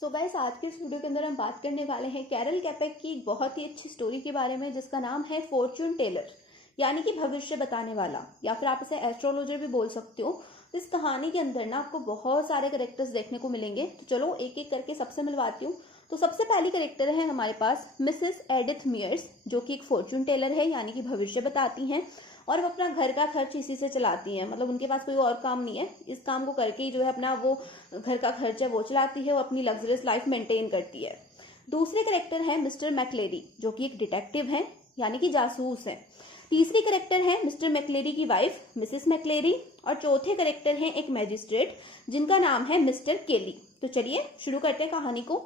So guys, आज के इस वीडियो के अंदर हम बात करने वाले हैं कैरल कैपेक की एक बहुत ही अच्छी स्टोरी के बारे में, जिसका नाम है फॉर्चून टेलर, यानी कि भविष्य बताने वाला, या फिर आप इसे एस्ट्रोलॉजर भी बोल सकते हो। तो इस कहानी के अंदर ना आपको बहुत सारे करेक्टर्स देखने को मिलेंगे। तो चलो एक एक करके सबसे मिलवाती हूँ। तो सबसे पहली करेक्टर है हमारे पास मिसेस एडिथ मियर्स, जो कि एक फॉर्चून टेलर है, यानी कि भविष्य बताती हैं। और वो अपना घर का खर्च इसी से चलाती हैं, मतलब उनके पास कोई और काम नहीं है। इस काम को करके ही जो है अपना वो घर का खर्च है वो चलाती है, वो अपनी लग्जरियस लाइफ मेंटेन करती है। दूसरे करेक्टर है मिस्टर मैक्लेरी, जो कि एक डिटेक्टिव है, यानी कि जासूस है। तीसरी करेक्टर है मिस्टर मैक्लेरी की वाइफ मिसेस मैक्लेरी। और चौथे करेक्टर है एक मैजिस्ट्रेट, जिनका नाम है मिस्टर केली। तो चलिए शुरू करते हैं कहानी को।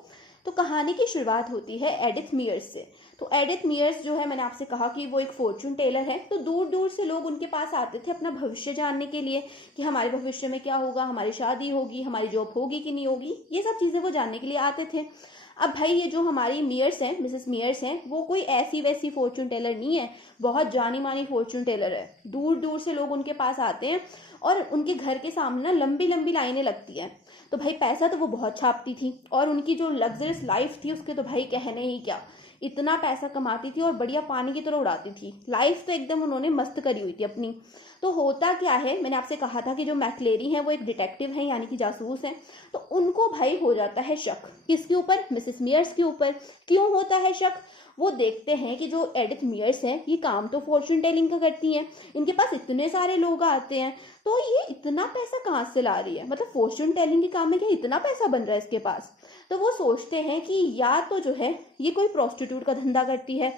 तो कहानी की शुरुआत होती है एडिथ मियर्स से। तो एडिथ मियर्स जो है, मैंने आपसे कहा कि वो एक फॉर्चून टेलर है। तो दूर दूर से लोग उनके पास आते थे अपना भविष्य जानने के लिए, कि हमारे भविष्य में क्या होगा, हमारी शादी होगी, हमारी जॉब होगी कि नहीं होगी, ये सब चीजें वो जानने के लिए आते थे। अब भाई, ये जो हमारी मियर्स हैं, मिसेस मियर्स हैं, वो कोई ऐसी वैसी फॉर्चून टेलर नहीं है, बहुत जानी मानी फॉर्चून टेलर है। दूर दूर से लोग उनके पास आते हैं और उनके घर के सामने ना लंबी लंबी लाइनें लगती हैं। तो भाई, पैसा तो वो बहुत छापती थी, और उनकी जो लग्जरियस लाइफ थी उसके तो भाई कहने ही क्या। इतना पैसा कमाती थी और बढ़िया पानी की तरह उड़ाती थी। लाइफ तो एकदम उन्होंने मस्त करी हुई थी अपनी। तो होता क्या है, मैंने आपसे कहा था कि जो मैक्लेरी हैं वो एक डिटेक्टिव हैं, यानी कि जासूस हैं। तो उनको भाई हो जाता है शक, किसके ऊपर? मिसेस मियर्स के ऊपर। क्यों होता है शक? वो देखते हैं कि जो एडिथ मियर्स हैं, ये काम तो फॉर्चून टेलिंग का करती हैं, इनके पास इतने सारे लोग आते हैं, तो ये इतना पैसा कहाँ से ला रही है? मतलब फॉर्चून टेलिंग के काम में क्या इतना पैसा बन रहा है इसके पास? तो वो सोचते हैं कि या तो जो है ये कोई प्रोस्टिट्यूट का धंधा करती है,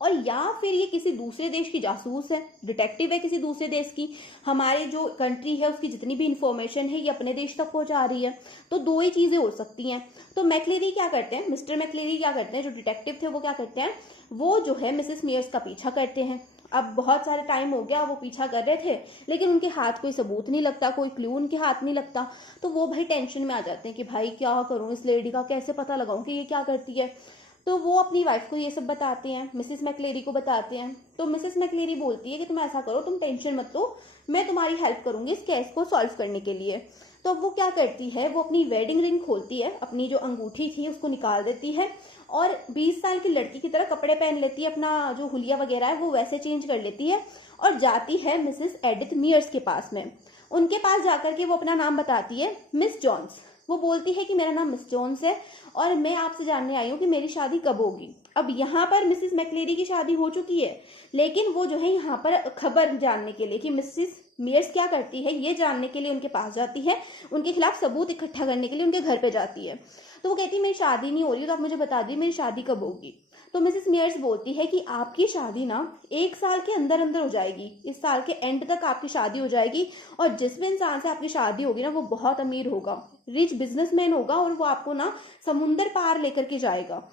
और या फिर ये किसी दूसरे देश की जासूस है, डिटेक्टिव है किसी दूसरे देश की। हमारे जो कंट्री है उसकी जितनी भी इंफॉर्मेशन है ये अपने देश तक पहुंचा रही है। तो दो ही चीजें हो सकती हैं। तो मैक्लेरी क्या करते हैं, मिस्टर मैक्लेरी क्या करते हैं, जो डिटेक्टिव थे वो क्या करते हैं, वो जो है मिसेस मियर्स का पीछा करते हैं। अब बहुत सारे टाइम हो गया वो पीछा कर रहे थे, लेकिन उनके हाथ कोई सबूत नहीं लगता, कोई क्लू उनके हाथ नहीं लगता। तो वो भाई टेंशन में आ जाते हैं कि भाई क्या करूं, इस लेडी का कैसे पता लगाऊं कि ये क्या करती है। तो वो अपनी वाइफ को ये सब बताते हैं, मिसेस मैक्लेरी को बताते हैं। तो मिसेस मैक्लेरी बोलती है कि तुम ऐसा करो, तुम टेंशन मत लो, मैं तुम्हारी हेल्प करूंगी इस केस को सॉल्व करने के लिए। तो अब वो क्या करती है, वो अपनी वेडिंग रिंग खोलती है, अपनी जो अंगूठी थी उसको निकाल देती है, और 20 साल की लड़की की तरह कपड़े पहन लेती है, अपना जो हुलिया वगैरह है वो वैसे चेंज कर लेती है, और जाती है मिसेस एडिथ मियर्स के पास में। उनके पास जाकर के वो अपना नाम बताती है, मिस जॉन्स। वो बोलती है कि मेरा नाम मिस जॉन्स है, और मैं आपसे जानने आई हूँ कि मेरी शादी कब होगी। अब यहाँ पर मिसेस मैक्लेरी की शादी हो चुकी है, लेकिन वो जो है यहाँ पर खबर जानने के लिए कि मिसेस मियर्स क्या करती है ये जानने के लिए उनके पास जाती है, उनके खिलाफ सबूत इकट्ठा करने के लिए उनके घर पे जाती है। तो वो कहती है मेरी शादी नहीं हो रही, तो आप मुझे बता दिए मेरी शादी कब होगी। तो मिसेस मियर्स बोलती है कि आपकी शादी ना 1 साल के अंदर अंदर हो जाएगी, इस साल के एंड तक आपकी शादी हो जाएगी, और जिस भी इंसान से आपकी शादी होगी ना वो बहुत अमीर होगा, रिच बिजनेसमैन होगा, और वो आपको ना समुंदर पार लेकर के जाएगा।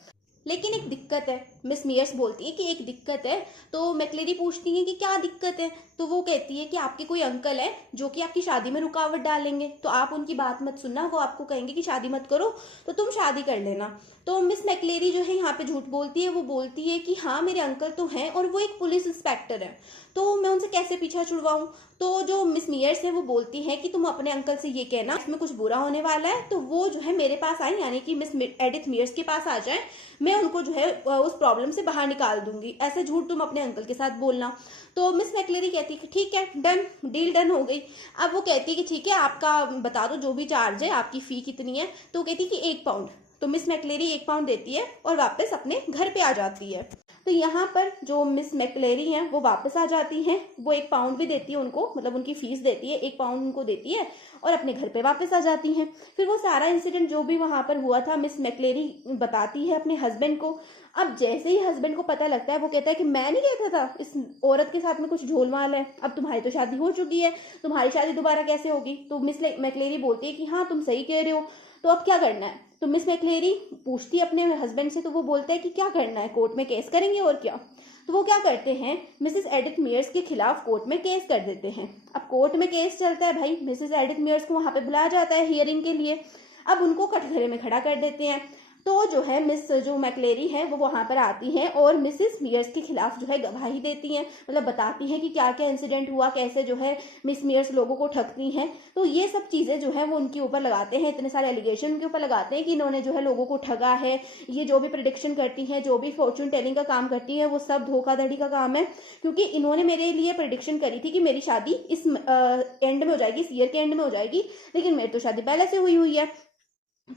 लेकिन एक दिक्कत है, मिस मियर्स बोलती है कि एक दिक्कत है। तो मैक्लेरी पूछती है कि क्या दिक्कत है। तो वो कहती है कि आपके कोई अंकल है जो कि आपकी शादी में रुकावट डालेंगे, तो आप उनकी बात मत सुनना, वो आपको कहेंगे कि शादी मत करो, तो तुम शादी कर लेना। तो मिस मैक्लेरी जो है यहाँ पे झूठ बोलती है, वो बोलती है कि हाँ मेरे अंकल तो हैं, और वो एक पुलिस इंस्पेक्टर है, तो मैं उनसे कैसे पीछा छुड़वाऊं। तो जो मिस मियर्स है वो बोलती है कि तुम अपने अंकल से ये कहना इसमें कुछ बुरा होने वाला है, तो वो जो है मेरे पास आए, यानी कि मिस एडिथ मियर्स के पास आ जाए, मैं उनको जो है उस प्रॉब्लम से बाहर निकाल दूंगी, ऐसे झूठ तुम अपने अंकल के साथ बोलना। तो मिस मैक्लेरी कहती है कि ठीक है, डन, डील डन हो गई। अब वो कहती है कि ठीक है, आपका बता दो जो भी चार्ज है, आपकी फी कितनी है। तो वो कहती है कि 1 पाउंड। तो मिस मैक्लेरी 1 पाउंड देती है और वापस अपने घर पे आ जाती है। तो यहाँ पर जो मिस मैक्लेरी हैं वो वापस आ जाती हैं, वो 1 पाउंड भी देती है उनको, मतलब उनकी फीस देती है, 1 पाउंड उनको देती है, और अपने घर पे वापस आ जाती हैं। फिर वो सारा इंसिडेंट जो भी वहां पर हुआ था मिस मैक्लेरी बताती है अपने हस्बैंड को। अब जैसे ही हस्बैंड को पता लगता है, वो कहता है कि मैं नहीं कहता था इस औरत के साथ में कुछ झोलमाल है, अब तुम्हारी तो शादी हो चुकी है, तुम्हारी शादी दोबारा कैसे होगी। तो मिस मैक्लेरी बोलती है कि हाँ तुम सही कह रहे हो, तो अब क्या करना है। तो मिस मैक्लेरी पूछती है अपने हस्बैंड से, तो वो बोलता है कि क्या करना है, कोर्ट में केस करेंगे और क्या। तो वो क्या करते हैं, मिसेस एडिथ मियर्स के खिलाफ कोर्ट में केस कर देते हैं। अब कोर्ट में केस चलता है भाई, मिसेस एडिथ मियर्स को वहां पे बुलाया जाता है हियरिंग के लिए। अब उनको कटघरे में खड़ा कर देते हैं। तो जो है मिस जो मैक्लेरी है वो वहां पर आती हैं और मिसिस मियर्स के खिलाफ जो है गवाही देती हैं, मतलब बताती हैं कि क्या क्या इंसिडेंट हुआ, कैसे जो है मिस मियर्स लोगों को ठगती हैं। तो ये सब चीजें जो है वो उनके ऊपर लगाते हैं, इतने सारे एलिगेशन उनके ऊपर लगाते हैं कि इन्होंने जो है लोगों को ठगा है, ये जो भी प्रिडिक्शन करती हैं, जो भी फॉर्चून टेलिंग का काम करती है, वो सब धोखाधड़ी का काम है, क्योंकि इन्होंने मेरे लिए प्रिडिक्शन करी थी कि मेरी शादी इस एंड में हो जाएगी, इस ईयर के एंड में हो जाएगी, लेकिन मेरी तो शादी पहले से हुई है।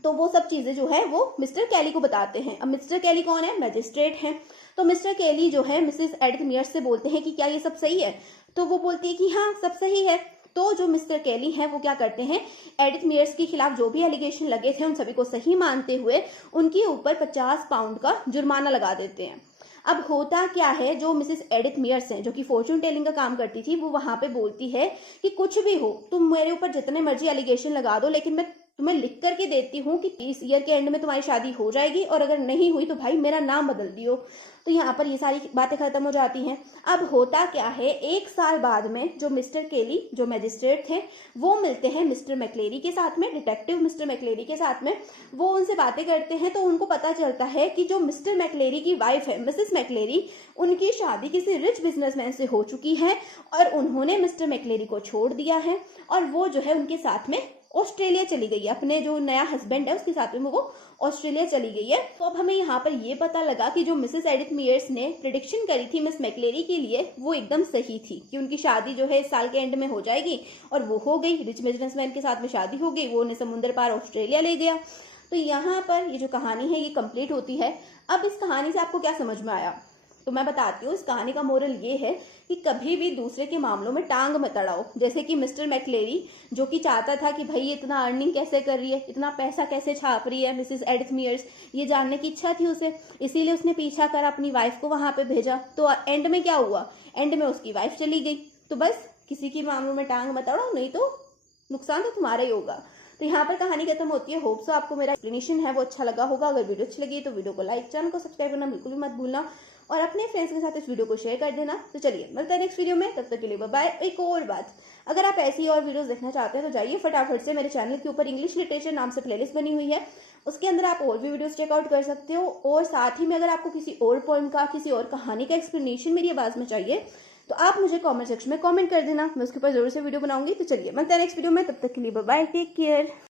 तो वो सब चीजें जो है वो मिस्टर कैली को बताते हैं। अब मिस्टर कैली कौन है? मैजिस्ट्रेट हैं। तो मिस्टर कैली जो है मिसेस एडिथ मियर्स से बोलते हैं कि क्या ये सब सही है? तो वो बोलती है कि हाँ सब सही है। तो जो मिस्टर कैली हैं वो क्या करते हैं, एडिथ मियर्स के खिलाफ जो भी एलिगेशन लगे थे उन सभी को सही मानते हुए उनके ऊपर 50 पाउंड का जुर्माना लगा देते हैं। अब होता क्या है, जो मिसेस एडिथ मियर्स हैं जो कि फॉर्चून टेलिंग का काम करती थी, वो वहां पे बोलती है कि कुछ भी हो, तुम मेरे ऊपर जितने मर्जी एलिगेशन लगा दो, लेकिन मैं तुम्हें लिख करके देती हूँ कि इस ईयर के एंड में तुम्हारी शादी हो जाएगी, और अगर नहीं हुई तो भाई मेरा नाम बदल दियो। तो यहाँ पर ये सारी बातें खत्म हो जाती हैं। अब होता क्या है, 1 साल बाद में जो मिस्टर केली जो मैजिस्ट्रेट थे वो मिलते हैं मिस्टर मैक्लेरी के साथ में, डिटेक्टिव मिस्टर मैक्लेरी के साथ में। वो उनसे बातें करते हैं तो उनको पता चलता है कि जो मिस्टर मैक्लेरी की वाइफ है मिसेस मैक्लेरी, उनकी शादी किसी रिच बिजनेसमैन से हो चुकी है और उन्होंने मिस्टर मैक्लेरी को छोड़ दिया है और वो जो है उनके साथ में ऑस्ट्रेलिया चली गई है, अपने जो नया हस्बैंड है उसके साथ में वो ऑस्ट्रेलिया चली गई है। तो अब हमें यहाँ पर ये पता लगा कि जो मिसेस एडिथ मियर्स ने प्रिडिक्शन करी थी मिस मैक्लेरी के लिए वो एकदम सही थी कि उनकी शादी जो है इस साल के एंड में हो जाएगी, और वो हो गई। रिच बिजनेसमैन के साथ में शादी हो गई, वो उन्हें समुद्र पार ऑस्ट्रेलिया ले गया। तो यहाँ पर ये जो कहानी है ये कंप्लीट होती है। अब इस कहानी से आपको क्या समझ में आया, तो मैं बताती हूँ। इस कहानी का मोरल ये है कि कभी भी दूसरे के मामलों में टांग मत अड़ाओ। जैसे कि मिस्टर मैक्लेरी जो कि चाहता था कि भाई इतना अर्निंग कैसे कर रही है, इतना पैसा कैसे छाप रही है मिसेस एडिथ मियर्स, ये जानने की इच्छा थी उसे, इसीलिए उसने पीछा कर अपनी वाइफ को वहां पे भेजा। तो एंड में क्या हुआ, एंड में उसकी वाइफ चली गई। तो बस किसी के मामलों में टांग मत अड़ाओ, नहीं तो नुकसान तो तुम्हारा ही होगा। तो यहाँ पर कहानी खत्म होती है। होप सो आपको मेरा एक्सप्लेनेशन है वो अच्छा लगा होगा। अगर वीडियो अच्छी लगी तो वीडियो को लाइक, चैनल को सब्सक्राइब करना बिल्कुल भी मत भूलना, और अपने फ्रेंड्स के साथ इस वीडियो को शेयर कर देना। तो चलिए मिलते हैं नेक्स्ट वीडियो में, तब तक के लिए बाय बाय। एक और बात, अगर आप ऐसी और वीडियोस देखना चाहते हैं तो जाइए फटाफट से मेरे चैनल के ऊपर इंग्लिश लिटरेचर नाम से प्लेलिस्ट बनी हुई है, उसके अंदर आप और भी वीडियोस चेकआउट कर सकते हो। और साथ ही में अगर आपको किसी और पोएम का, किसी और कहानी का एक्सप्लेनेशन मेरी आवाज में चाहिए तो आप मुझे कमेंट सेक्शन में कमेंट कर देना, मैं उसके ऊपर जरूर से वीडियो बनाऊंगी। तो चलिए मिलते हैं नेक्स्ट वीडियो में, तब तक के लिए बाय बाय, टेक केयर।